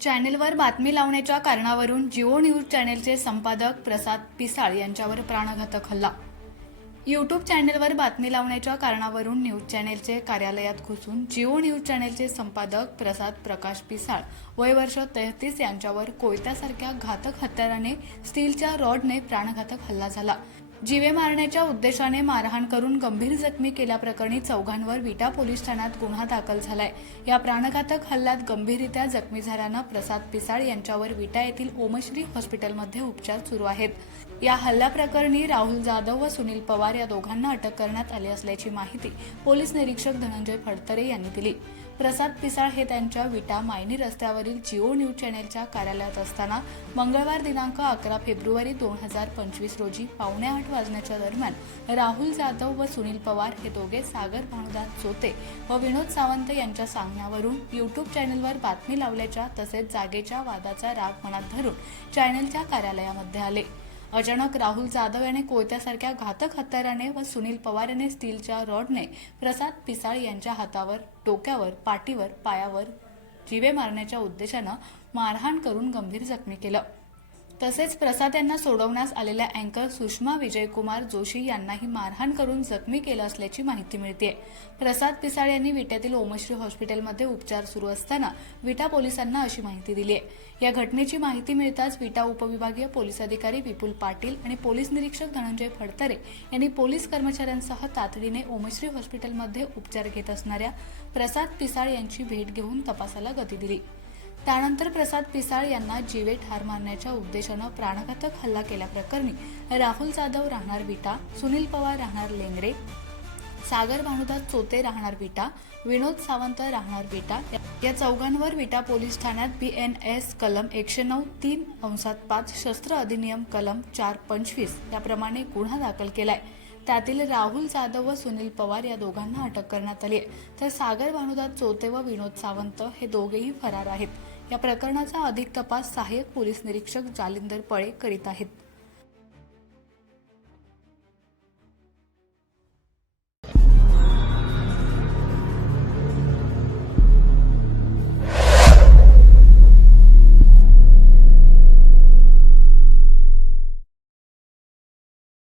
चॅनेलवर बातमी लावण्याच्या कारणावरून जिओ न्यूज चॅनेलचे संपादक प्रसाद पिसाळ यांच्यावर प्राणघातक हल्ला. यूट्यूब चॅनेलवर बातमी लावण्याच्या कारणावरून न्यूज चॅनेलचे कार्यालयात घुसून जिओ न्यूज चॅनेलचे संपादक प्रसाद प्रकाश पिसाळ वय वर्ष तेहतीस यांच्यावर कोयत्यासारख्या घातक हत्याराने स्टीलच्या रॉडने प्राणघातक हल्ला झाला. जीवे मारण्याच्या उद्देशाने मारहाण करून गंभीर जखमी केल्याप्रकरणी चौघांवर विटा पोलीस ठाण्यात गुन्हा दाखल झालाय. या प्राणघातक हल्ल्यात गंभीररित्या जखमी झाल्यानं प्रसाद पिसाळ यांच्यावर विटा येथील ओमश्री हॉस्पिटलमध्ये उपचार सुरू आहेत. या हल्ल्याप्रकरणी राहुल जाधव व सुनील पवार या दोघांना अटक करण्यात आली असल्याची माहिती पोलीस निरीक्षक धनंजय फडतरे यांनी दिली. प्रसाद पिसाळ हे त्यांच्या विटा मायनी रस्त्यावरील जिओ न्यूज चॅनेलच्या कार्यालयात असताना मंगळवार दिनांक अकरा फेब्रुवारी दोन हजार पंचवीस रोजी पावणे आठ वाजण्याच्या दरम्यान राहुल जाधव व सुनील पवार हे दोघे सागर भानुदास चोते व विनोद सावंत यांच्या सांगण्यावरून यूट्यूब चॅनेलवर बातमी लावल्याच्या तसेच जागेच्या वादाचा राग मनात धरून चॅनेलच्या कार्यालयामध्ये आले. अचानक राहुल जाधव याने कोयत्यासारख्या घातक हत्याराने व सुनील पवार याने स्टीलच्या रॉडने प्रसाद पिसाळ यांच्या हातावर डोक्यावर पाठीवर पायावर जीवे मारण्याच्या उद्देशानं मारहाण करून गंभीर जखमी केलं. तसेच प्रसाद यांना सोडवण्यास आलेल्या अँकर सुषमा विजयकुमार जोशी यांनाही मारहाण करून जखमी केलं असल्याची माहिती मिळते प्रसाद पिसाळ यांनी विट्यातील ओमश्री हॉस्पिटलमध्ये उपचार सुरू असताना विटा पोलिसांना अशी माहिती दिली आहे. या घटनेची माहिती मिळताच विटा उपविभागीय पोलीस अधिकारी विपुल पाटील आणि पोलीस निरीक्षक धनंजय फडतरे यांनी पोलीस कर्मचाऱ्यांसह तातडीने ओमश्री हॉस्पिटलमध्ये उपचार घेत असणाऱ्या प्रसाद पिसाळ यांची भेट घेऊन तपासाला गती दिली. त्यानंतर प्रसाद पिसाळ यांना जीवे ठार मारण्याच्या उद्देशानं प्राणघातक हल्ला केल्याप्रकरणी राहुल जाधव राहणार विटा सुनील पवार राहणार लेंगरे सागर भानुदास चोते राहणार विटा विनोद सावंत राहणार विटा. या चौघांवर विटा पोलीस ठाण्यात बी एन एस कलम एकशे नऊ तीन अंशात पाच शस्त्र अधिनियम कलम चार पंचवीस याप्रमाणे गुन्हा दाखल केलाय. त्यातील राहुल जाधव व सुनील पवार या दोघांना अटक करण्यात आली आहे तर सागर भानुदास चोते व विनोद सावंत हे दोघेही फरार आहेत. या प्रकरणाचा अधिक तपास सहाय्यक पोलीस निरीक्षक जालिंदर पळे करीत आहेत.